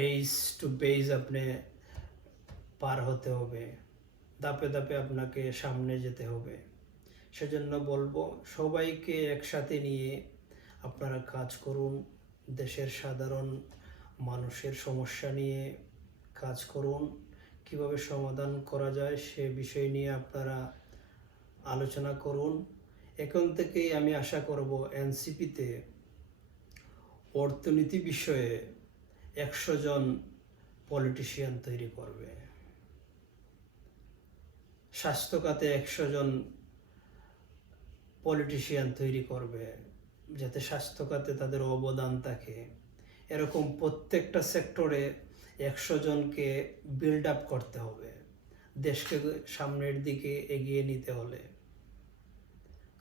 Base two base আপনি পার হতে হবে, ধাপে ধাপে আপনাকে সামনে যেতে হবে। সেজন্য বলবো সবাইকে একসাথে নিয়ে আপনারা কাজ করুন, দেশের সাধারণ মানুষের সমস্যা নিয়ে কাজ করুন, কিভাবে সমাধান করা যায় সে বিষয় নিয়ে আপনারা আলোচনা করুন। এখন থেকেই আমি আশা করব এনসিপিতে অর্থনীতি বিষয়ে 100 জন পলিটিশিয়ান তৈরি করবে, স্বাস্থ্য খাতে 100 জন পলিটিশিয়ান তৈরি করবে, যাতে স্বাস্থ্য খাতে তাদের অবদান থাকে। এরকম প্রত্যেকটা সেক্টরে 100 জনকে বিল্ড আপ করতে হবে দেশকে সামনের দিকে এগিয়ে নিতে হলে।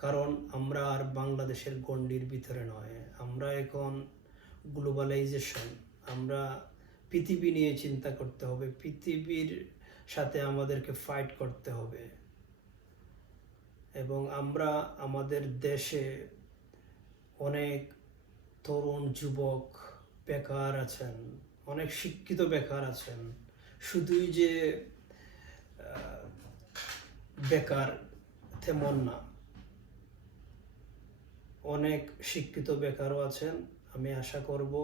কারণ আমরা আর বাংলাদেশের গণ্ডির ভিতরে নয়, আমরা এখন গ্লোবালাইজেশন, আমরা পৃথিবী নিয়ে চিন্তা করতে হবে, পৃথিবীর সাথে আমাদেরকে ফাইট করতে হবে। এবং আমরা আমাদের দেশে অনেক তরুণ যুবক বেকার আছেন, অনেক শিক্ষিত বেকার আছেন। শুধুই যে বেকার তেমন না, অনেক শিক্ষিত বেকারও আছেন। আমি আশা করব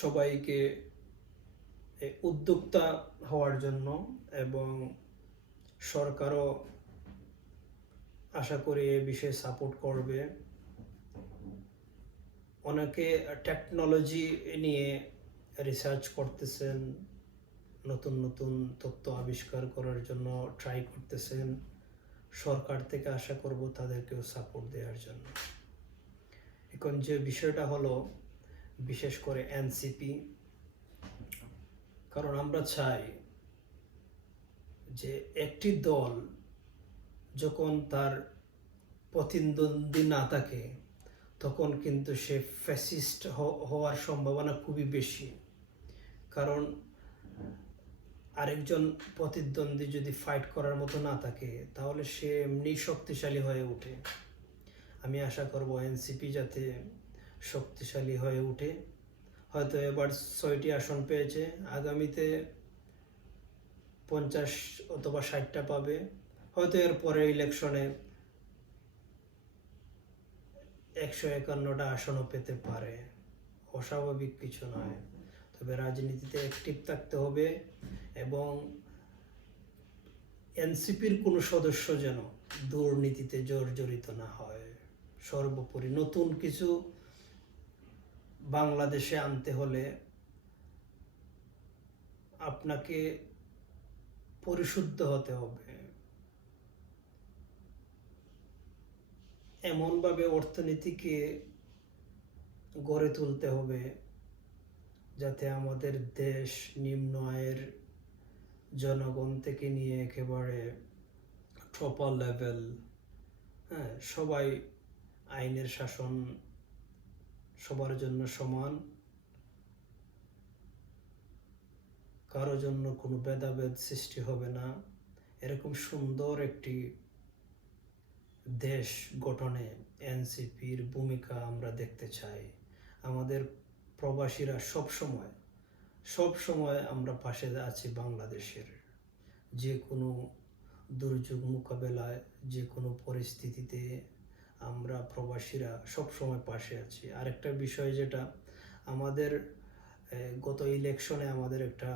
সবাইকে উদ্যোক্তা হওয়ার জন্য, এবং সরকারও আশা করি এ বিষয়ে সাপোর্ট করবে। অনেকে টেকনোলজি নিয়ে রিসার্চ করতেছেন, নতুন নতুন তথ্য আবিষ্কার করার জন্য ট্রাই করতেছেন। সরকার থেকে আশা করব তাদেরকেও সাপোর্ট দেওয়ার জন্য। এখন যে বিষয়টা হলো বিশেষ করে এনসিপি, কারণ আমরা চাই যে একটি দল যখন তার প্রতিদ্বন্দ্বী না থাকে তখন কিন্তু সে ফ্যাসিস্ট হওয়ার সম্ভাবনা খুবই বেশি। কারণ আরেকজন প্রতিদ্বন্দ্বী যদি ফাইট করার মতো না থাকে তাহলে সে এমনি শক্তিশালী হয়ে ওঠে। আমি আশা করব এনসিপি যাতে শক্তিশালী হয়ে ওঠে। হয়তো এবার 6টি আসন পেয়েছে, আগামীতে 50 অথবা 60টা পাবে, হয়তো এর পরের ইলেকশনে 151টা আসনও পেতে পারে, অস্বাভাবিক কিছু নয়। তবে রাজনীতিতে অ্যাক্টিভ থাকতে হবে, এবং এনসিপির কোনো সদস্য যেন দুর্নীতিতে জর্জরিত না হয়। সর্বোপরি নতুন কিছু বাংলাদেশে আনতে হলে আপনাকে পরিশুদ্ধ হতে হবে, এমনভাবে অর্থনীতিকে গড়ে তুলতে হবে যাতে আমাদের দেশ নিম্ন আয়ের জনগণ থেকে নিয়ে একেবারে টপার লেভেল, সবাই আইনের শাসন সবার জন্য সমান, কারো জন্য কোনো ভেদাভেদ সৃষ্টি হবে না। এরকম সুন্দর একটি দেশ গঠনে এনসিপির ভূমিকা আমরা দেখতে চাই। আমাদের প্রবাসীরা সব সময় আমরা পাশে আছি বাংলাদেশের। যে কোনো দুর্যোগ মোকাবেলায়, যে কোনো পরিস্থিতিতে আমরা প্রবাসীরা সব সময় পাশে আছি। আরেকটা বিষয় যেটা আমাদের গত ইলেকশনে আমাদের একটা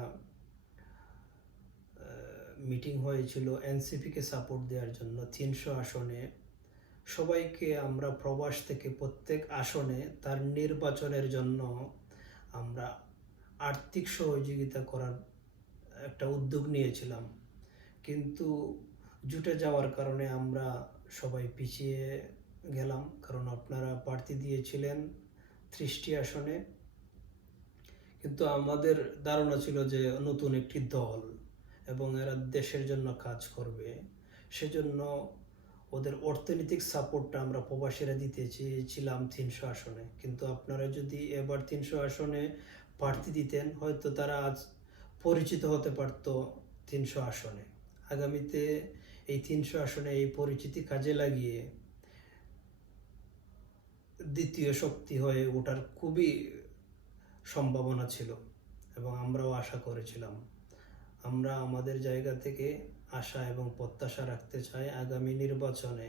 মিটিং হয়েছিল এনসিপিকে সাপোর্ট দেওয়ার জন্য। 300 আসনে সবাইকে আমরা প্রবাস থেকে প্রত্যেক আসনে তার নির্বাচনের জন্য আমরা আর্থিক সহযোগিতা করার একটা উদ্যোগ নিয়েছিলাম, কিন্তু জুটে যাওয়ার কারণে আমরা সবাই পিছিয়ে গেলাম। কারণ আপনারা প্রার্থী দিয়েছিলেন 30টি আসনে, কিন্তু আমাদের ধারণা ছিল যে নতুন একটি দল এবং এরা দেশের জন্য কাজ করবে, সেজন্য ওদের অর্থনৈতিক সাপোর্টটা আমরা প্রবাসীরা দিতে চেয়েছিলাম 300 আসনে। কিন্তু আপনারা যদি এবার 300 আসনে প্রার্থী দিতেন, হয়তো তারা আজ পরিচিত হতে পারত 300 আসনে। আগামীতে এই 300 আসনে এই পরিচিতি কাজে লাগিয়ে দ্বিতীয় শক্তি হয়ে ওঠার খুবই সম্ভাবনা ছিল এবং আমরাও আশা করেছিলাম। আমরা আমাদের জায়গা থেকে আশা এবং প্রত্যাশা রাখতে চাই আগামী নির্বাচনে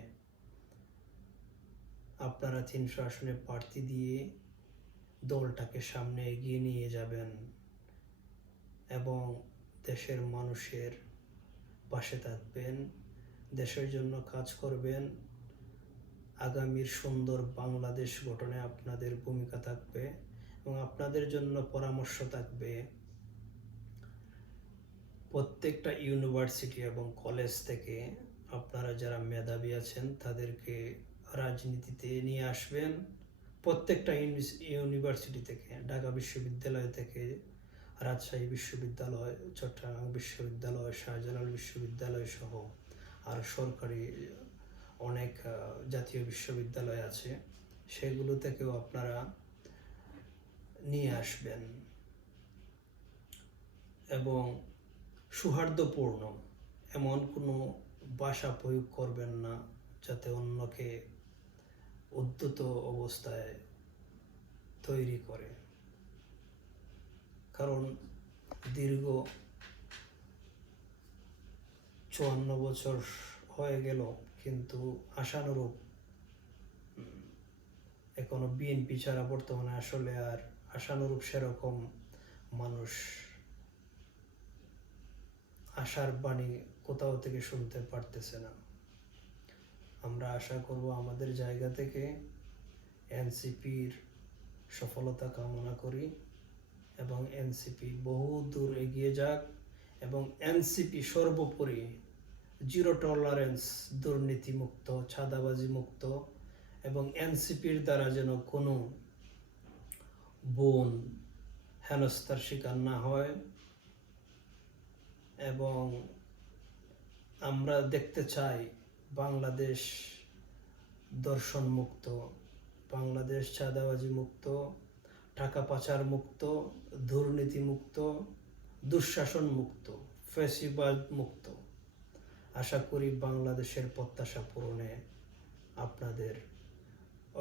আপনারা 300 আসনে প্রার্থী দিয়ে দলটাকে সামনে এগিয়ে নিয়ে যাবেন এবং দেশের মানুষের পাশে থাকবেন, দেশের জন্য কাজ করবেন। আগামীর সুন্দর বাংলাদেশ গঠনে আপনাদের ভূমিকা থাকবে এবং আপনাদের জন্য পরামর্শ থাকবে প্রত্যেকটা ইউনিভার্সিটি এবং কলেজ থেকে আপনারা যারা মেধাবী আছেন তাদেরকে রাজনীতিতে নিয়ে আসবেন। প্রত্যেকটা ইউনিভার্সিটি থেকে, ঢাকা বিশ্ববিদ্যালয় থেকে, রাজশাহী বিশ্ববিদ্যালয়, চট্টগ্রাম বিশ্ববিদ্যালয়, শাহজালাল বিশ্ববিদ্যালয় সহ আর সরকারি অনেক জাতীয় বিশ্ববিদ্যালয় আছে, সেগুলো থেকেও আপনারা নিয়ে আসবেন এবং সৌহার্দ্যপূর্ণ এমন কোনো ভাষা প্রয়োগ করবেন না যাতে অন্যকে উদ্ধত অবস্থায় তৈরি করে। কারণ দীর্ঘ 54 বছর হয়ে গেল কিন্তু আশানুরূপ এখনো বিএনপি ছাড়া বর্তমানে আসলে আর আশানুরূপ সেরকম মানুষ আশার বাণী কোথাও থেকে শুনতে পারতেছে না। আমরা আশা করব আমাদের জায়গা থেকে এনসিপির সফলতা কামনা করি এবং এনসিপি বহু দূর এগিয়ে যাক এবং এনসিপি সর্বোপরি জিরো টলারেন্স, দুর্নীতিমুক্ত, চাঁদাবাজি মুক্ত এবং এনসিপির দ্বারা যেন কোনো বোন হেনস্থার শিকার না হয় এবং আমরা দেখতে চাই বাংলাদেশ দর্শন মুক্ত, বাংলাদেশ চাঁদাবাজি মুক্ত, টাকা পাচার মুক্ত, দুর্নীতি মুক্ত, দুঃশাসন মুক্ত, ফ্যাসিবাদ মুক্ত। আশা করি বাংলাদেশের প্রত্যাশা পূরণে আপনাদের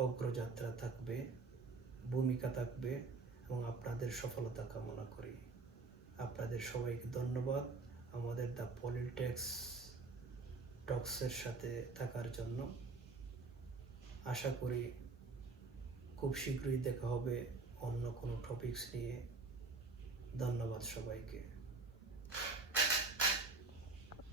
অগ্রযাত্রা থাকবে, ভূমিকা থাকবে এবং আপনাদের সফলতা কামনা করি। আপনাদের সবাইকে ধন্যবাদ আমাদের দ্য পলিটিক্স টক্সের সাথে থাকার জন্য। আশা করি খুব শীঘ্রই দেখা হবে অন্য কোনো টপিকস নিয়ে। ধন্যবাদ সবাইকে।